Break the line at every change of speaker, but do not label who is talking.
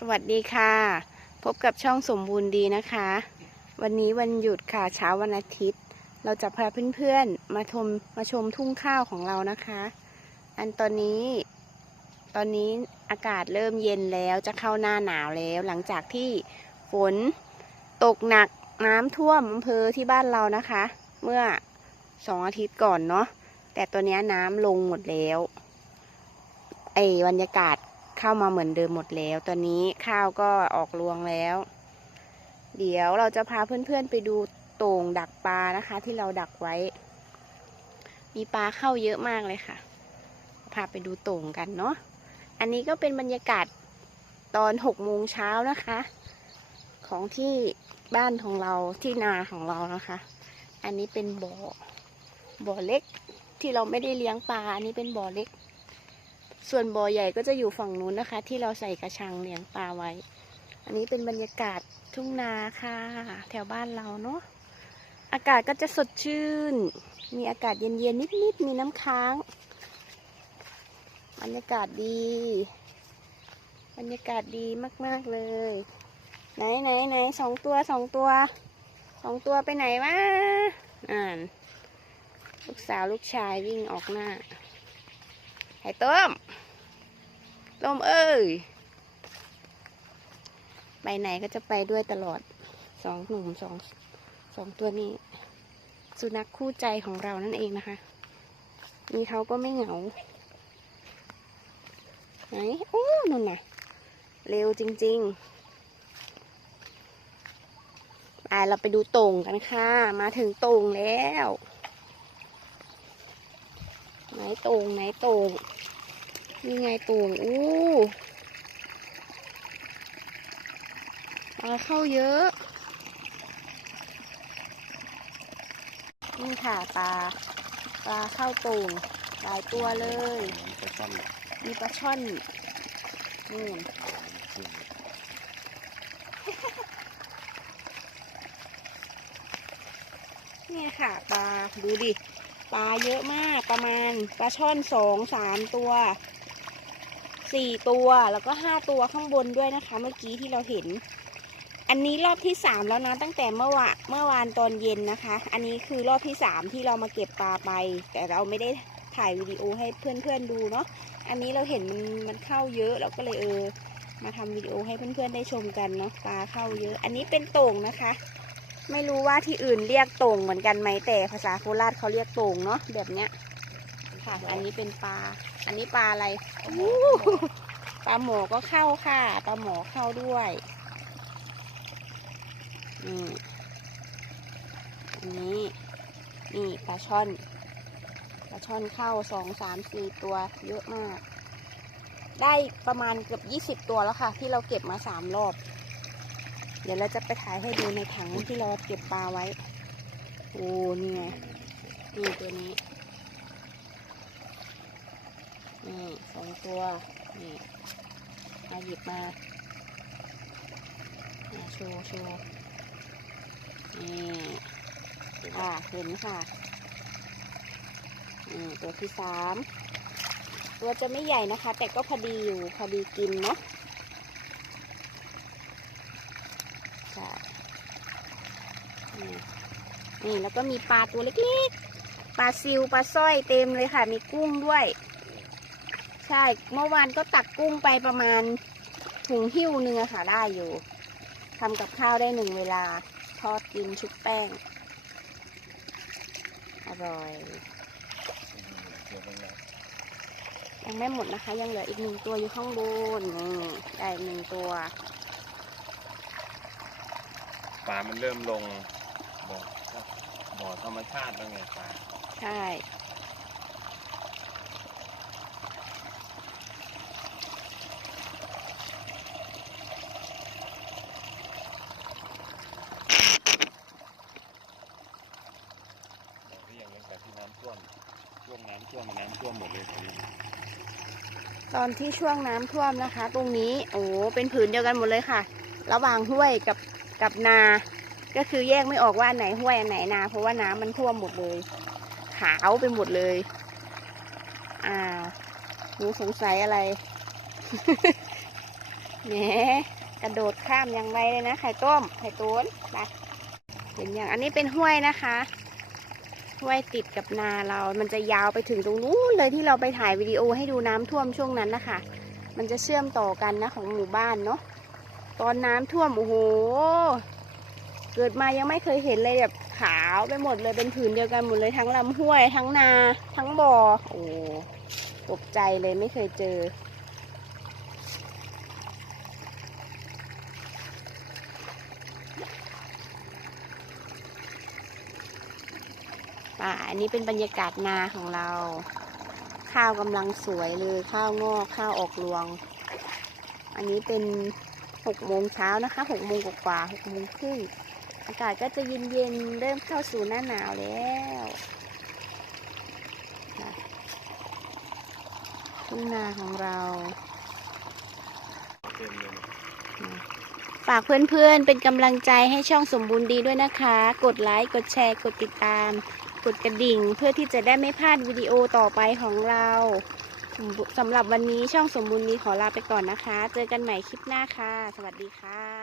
สวัสดีค่ะ พบกับช่องสมบูรณ์ดีนะคะ วันนี้วันหยุดค่ะเช้าวันอาทิตย์ เราจะพาเพื่อนๆมาชมมาชมทุ่งข้าวของเรานะคะ อันตอนนี้ ตอนนี้อากาศเริ่มเย็นแล้วจะเข้าหน้าหนาวแล้ว หลังจากที่ฝนตกหนักน้ำท่วมอำเภอที่บ้านเรานะคะ เมื่อสองอาทิตย์ก่อนเนาะแต่ตัวนี้น้ำลงหมดแล้วไอ้บรรยากาศ เข้ามาเหมือนเดิมหมดแล้ว ตอนนี้ข้าวก็ออกรวงแล้ว เดี๋ยวเราจะพาเพื่อนๆไปดูโต่งดักปลานะคะ ที่เราดักไว้ มีปลาเข้าเยอะมากเลยค่ะ พาไปดูโต่งกันเนาะ อันนี้ก็เป็นบรรยากาศตอนหกโมงเช้านะคะ ของที่บ้านของเราที่นาของเรานะคะ อันนี้เป็นบ่อบ่อเล็กที่เราไม่ได้เลี้ยงปลา อันนี้เป็นบ่อเล็ก ส่วนบ่อใหญ่ก็จะอยู่ฝั่งนู้นนะคะ ที่เราใส่กระชังเลี้ยงปลาไว้ อันนี้เป็นบรรยากาศทุ่งนาค่ะ แถวบ้านเราเนาะอากาศก็จะสดชื่น มีอากาศเย็นๆนิดๆมีน้ำค้างบรรยากาศดี บรรยากาศดีมากๆเลย ไหนไหนไหนสองตัวสองตัวสองตัวไปไหนวะอ่านลูกสาวลูกชายวิ่งออกหน้า ไข่ต้ม ต้มเอ้ย ไปไหนก็จะไปด้วยตลอด สองหนุ่มสองสองตัวนี้ สุนัขคู่ใจของเรานั่นเองนะคะมีเขาก็ไม่เหงา ไหน โอ้นั่นน่ะเร็วจริงๆไปเราไปดูต่งกันค่ะ มาถึงต่งแล้ว ไหนต่งไหนต่ง นี่ไงต่งอู้ปลาเข้าเยอะ นี่ค่ะปลา ปลาเข้าต่งหลายตัวเลย
ไปซ่อม
มีปลาช่อนนู่นเนี่ยค่ะปลาดูดิ ปลาเยอะมากประมาณปลาช่อนสองสามตัว สี่ตัวแล้วก็ห้าตัวข้างบนด้วยนะคะ เมื่อกี้ที่เราเห็น อันนี้รอบที่สามแล้วนะตั้งแต่เมื่อวานเมื่อวานตอนเย็นนะคะ อันนี้คือรอบที่สามที่เรามาเก็บปลาไป แต่เราไม่ได้ถ่ายวิดีโอให้เพื่อนๆดูเนาะอันนี้เราเห็นมันมันเข้าเยอะเราก็เลยเออมาทำวิดีโอให้เพื่อนๆได้ชมกันเนาะปลาเข้าเยอะ อันนี้เป็นโต่งนะคะ ไม่รู้ว่าที่อื่นเรียกโต่งเหมือนกันไหมแต่ภาษาโคราชเขาเรียกโต่งเนาะแบบเนี้ยค่ะ อันนี้เป็นปลา อันนี้ปลาอะไรปลาหมอก็เข้าค่ะ ปลาหมอเข้าด้วยนี่อันนี้ นี่ปลาช่อน ปลาช่อนเข้าสองสามสี่ตัวเยอะมาก ได้ประมาณเกือบยี่สิบตัวแล้วค่ะ ที่เราเก็บมาสามรอบ เดี๋ยวเราจะไปถ่ายให้ดูในถังที่เราเก็บปลาไว้ โอ้นี่ไงนี่ตัวนี้ นี่สองตัว นี่มาหยิบมาอ่าโชว์โชว์นี่อ่าเห็นค่ะนี่ตัวที่สามตัวจะไม่ใหญ่นะคะ แต่ก็พอดีอยู่พอดีกินเนาะค่ะนี่นี่แล้วก็มีปลาตัวเล็กๆปลาซิวปลาสร้อยเต็มเลยค่ะ มีกุ้งด้วย ใช่ เมื่อวานก็ตักกุ้งไปประมาณถุงหิ้วเนื้อะค่ะได้อยู่ทำกับข้าวได้หนึ่งเวลา ทอดกินชุบแป้ง อร่อย ยังไม่หมดนะคะ ยังเหลืออีกหนึ่งตัวอยู่ข้างบนนี่ได้อีกหนึ่งตัว
ปลามันเริ่มลงบ่อบ่อธรรมชาติแล้วไงปลา
ใช่
บ่อที่ยังเล็กแต่ที่น้ำท่วม ช่วงน้ำท่วมน้ำท่วมหมดเลยตอนนี้
ตอนที่ช่วงน้ำท่วมนะคะ ตรงนี้โอ้เป็นผืนเดียวกันหมดเลยค่ะ ระหว่างห้วยกับกับนา ก็คือแยกไม่ออกว่าอันไหนห้วยอันไหนนา เพราะว่าน้ำมันท่วมหมดเลย ขาวไปหมดเลยอ่าวหนูสงสัยอะไร แหมกระโดดข้ามอย่างไรเลยนะไข่ต้มไข่ต้นไปเห็นอย่างอันนี้เป็นห้วยนะคะ ห้วยติดกับนาเรา มันจะยาวไปถึงตรงนู้นเลยที่เราไปถ่ายวิดีโอให้ดูน้ำท่วมช่วงนั้นนะคะ มันจะเชื่อมต่อกันนะของหมู่บ้านเนาะ ตอนน้ำท่วมโอ้โห เกิดมายังไม่เคยเห็นเลยแบบขาวไปหมดเลยเป็นผืนเดียวกันหมดเลยทั้งลำห้วยทั้งนา ทั้งบ่อ โอ้ตกใจเลยไม่เคยเจอ อ่าอันนี้เป็นบรรยากาศนาของเรา ข้าวกำลังสวยเลยข้าวงอกข้าวออกรวง อันนี้เป็นหกโมงเช้านะคะหกโมงกว่าหกโมงครึ่งอากาศก็จะเย็นๆเริ่มเข้าสู่หน้าหนาวแล้วทุ่งนาของเราฝากเพื่อนๆ เป็นกำลังใจให้ช่องสมบูรณ์ดีด้วยนะคะ กดไลค์ กดแชร์ กดติดตาม กดกระดิ่ง เพื่อที่จะได้ไม่พลาดวิดีโอต่อไปของเราสำหรับวันนี้ช่องสมบูรณ์นีขอลาไปก่อนนะคะ เจอกันใหม่คลิปหน้าค่ะ สวัสดีค่ะ